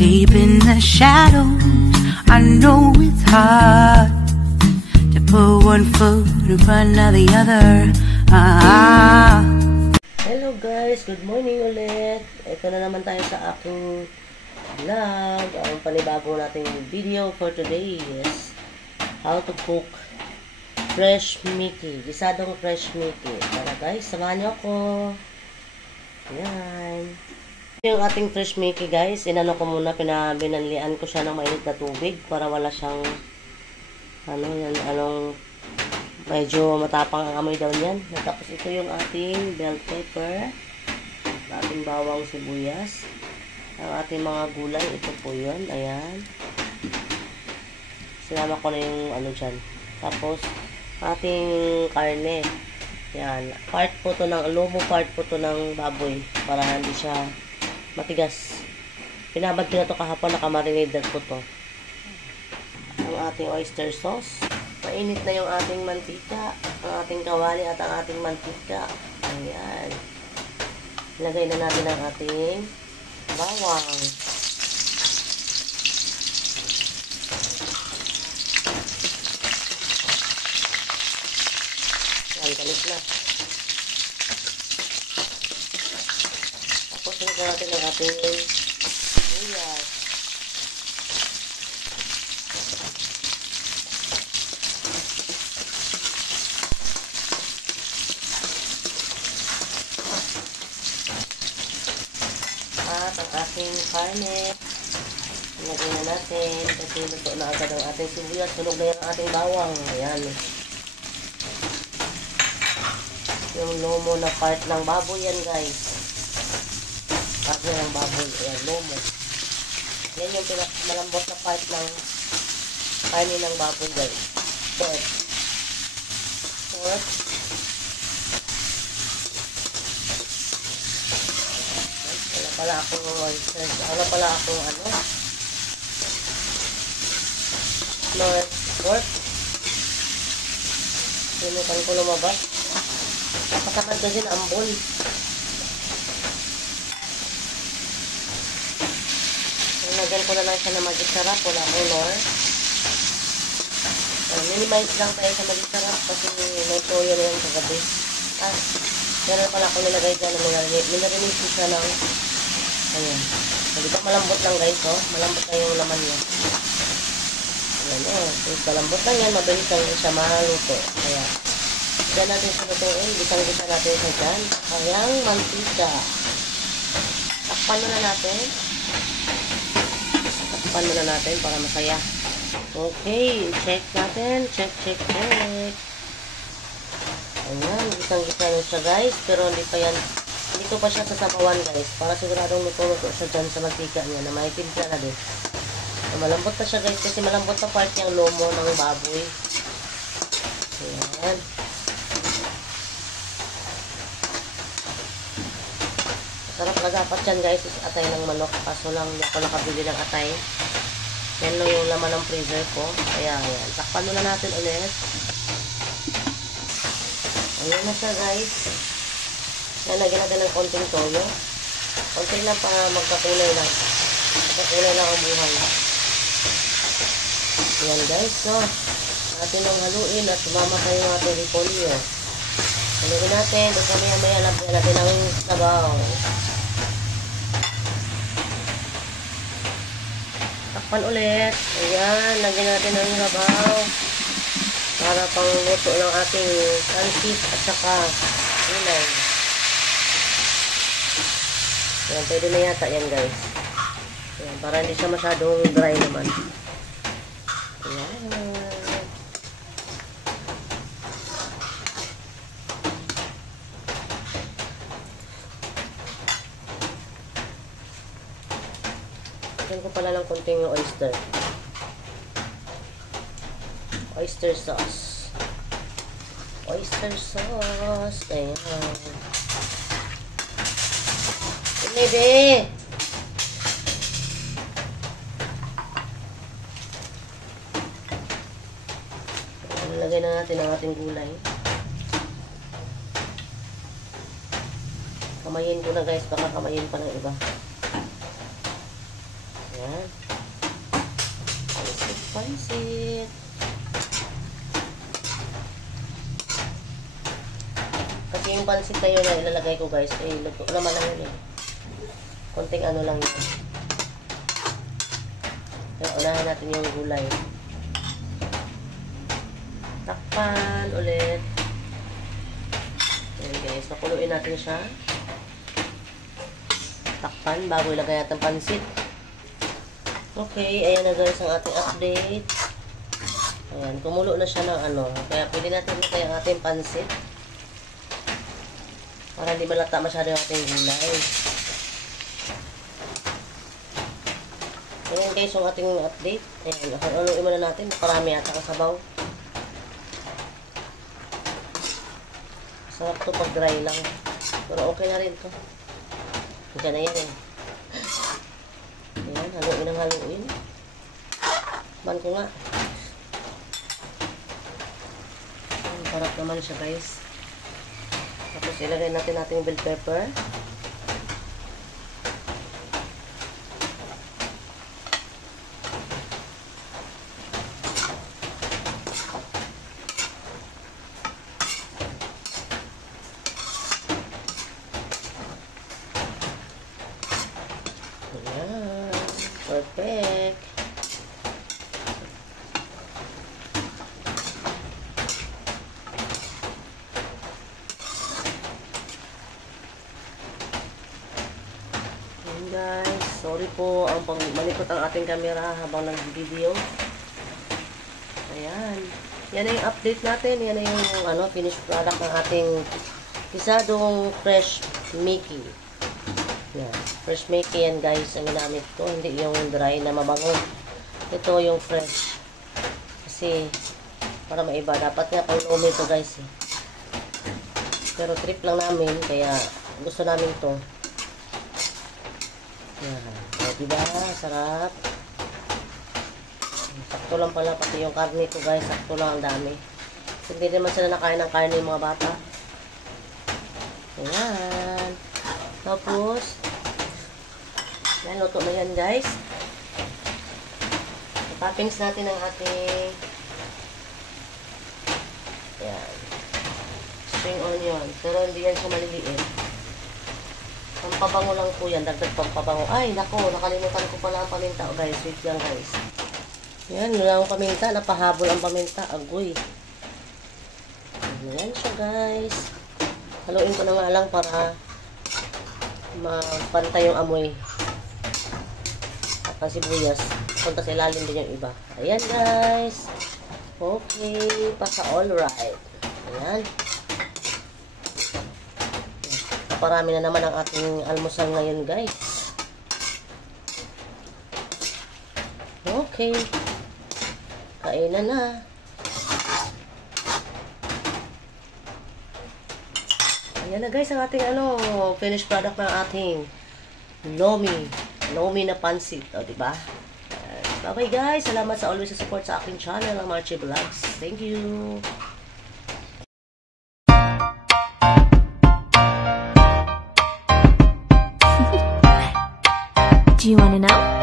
Deep in the shadows, I know it's hard to put one foot in front of the other. Hello guys, good morning ulit. Ito na naman tayo sa aking vlog. Ang panibago nating video for today is how to cook fresh Mickey. Gisadong fresh Mickey. Tara guys, samahan niyo ako. Yan. Yung ating fresh Mickey guys, inano ko muna, binanlian ko siya ng mainit na tubig para wala siyang medyo matapang ang amoy daw niyan. Tapos ito yung ating bell pepper, ating bawang sibuyas, ang ating mga gulay, ito po yun, ayan. Sinama ko na yung dyan. Tapos ating karne, yan, part po to ng lomo, part po to ng baboy para hindi siya matigas. Pinabad ko na to kahapon, nakamarinate ko to. Ang ating oyster sauce. Mainit na yung ating mantika, ang ating kawali at ang ating mantika. Ayan. Ilagay na natin ang ating bawang. Ayan, kalit na. Tapos ilagay natin ang ating sibuyas. At ang ating karne, ilagay na natin kasi luto na agad ang ating sibuyas. Sunog na yung ating bawang. Ayan. Yung lomo na part ng baboy yan guys. Parte ng baboy. Ayan, lomo. Yan yung malambot na part ng karne ng baboy guys. Pork. Wala pala akong pork. Sinukan ko lumabas. Napakasakad kasi na ambon. Nalagyan ko na lang siya na magic sarap. Wala akong nor. Minimize lang tayo sa magic sarap kasi may toyo na yan kagabi. Meron pala ako nilagay dyan na minarinig ko siya ng ayan. So, diba malambot lang guys, oh. Malambot lang yung laman niya. Ayan, oh. So, malambot lang yan, mabilis lang siya maluto. Kaya, dyan natin siya lutuin. Gisang-gisa natin siya dyan. Kayang mantika. Takpan muna natin. Takpan muna natin para masaya. Okay, check natin. Check. Ayan, gisang-gisa na siya guys. Pero hindi pa yan. Dito pa siya sasabawan guys. Para siguradong luto siya dyan sa mantika niya na may timpla na din. So, malambot na siya guys kasi malambot na part yung lomo ng baboy. Ayan. Sarap na dapat yan guys is atay ng manok. Kaso lang hindi ko nakabili ng atay. Yan lang yung laman ng freezer ko. Kaya ayan. Takpan muna natin ulit. Ayan na siya guys. Lagyan natin ng konting toyo. Konting lang para magkakulay lang. Magkakulay lang ang buhay. Ayan guys. So, natin ang haluin at sumama tayo ng ating repolyo. Haluin natin. Tapos maya lagyan natin ang sabaw. Takpan ulit. Ayan. Lagyan natin ang sabaw. Para pang luto ng ating pancit at saka gulay. Ayan, pwede na yata yan guys. Ayan, para hindi siya masyadong dry naman. Ayan. Lagyan ko pala ng konting oyster. Oyster sauce. Oyster sauce. Ayan. Bebe. Lagay na natin ang ating gulay. Kamayin ko na guys, baka kamayin pa ng iba. Ayan. Pansit. Kasi yung pansit na yun na ilalagay ko guys, eh, luto naman lang yun eh. Konting ano lang yun. Kaya unahin natin yung gulay. Takpan ulit. Ayan guys, pakuluin natin siya. Takpan bago ilagay natin pansit. Okay, ayan na guys ang ating update. Ayan, kumulo na siya ng ano. Kaya pwede natin ilagay ang ating pansit. Para hindi malata masyado yung ating gulay. Ayan guys, yung ating update. Ayan, haluin muna natin. Parami yata ang sabaw. Sarap to pag dry lang. Pero okay na rin to. Diyan na yan eh. Ayan, haluin ang haluin. Man ko nga. Ayan, parap naman siya guys. Tapos ilagay natin ating bell pepper. Ayan, perfect. Guys, sorry po ang malikot ang ating camera habang nag-video. Ayan. Yan na yung update natin. Yan na yung finished product ng ating gisadong fresh Mickey. Yan. Fresh Mickey yan guys. Ang ginamit ko. Hindi yung dry na mabango. Ito yung fresh. Kasi para maiba. Dapat nga pang lomi to guys. Pero trip lang namin. Kaya gusto namin to. Yan. O, diba? Sarap. Sakto lang pala pati yung karne ko guys. Sakto lang ang dami. Hindi naman sila nakain ng karne yung mga bata. Ayan. Tapos, yan, luto na yan guys. Toppings natin ang ating yan. Spring onion. Pero hindi yan siya maliliit. Pampabango lang po yan. Dagdag pampabango. Ay, nako. Nakalimutan ko pala ang paminta. O guys, wait lang guys. Yan, yun lang ang paminta. Napahabol ang paminta. Agoy. Yan siya guys. Haluin ko na nga lang para mapantay yung amoy. At ang sibuyas. Punta sa ilalim din yung iba. Ayan guys. Okay. Pasa alright. Ayan. Parami na naman ang ating almusal ngayon guys. Okay. Kainan na. Ayan na guys ang ating finished product ng ating lomi na pansit. O, diba? Bye bye guys. Salamat sa always sa support sa aking channel, ang Marchie Vlogs. Thank you. Do you want to know?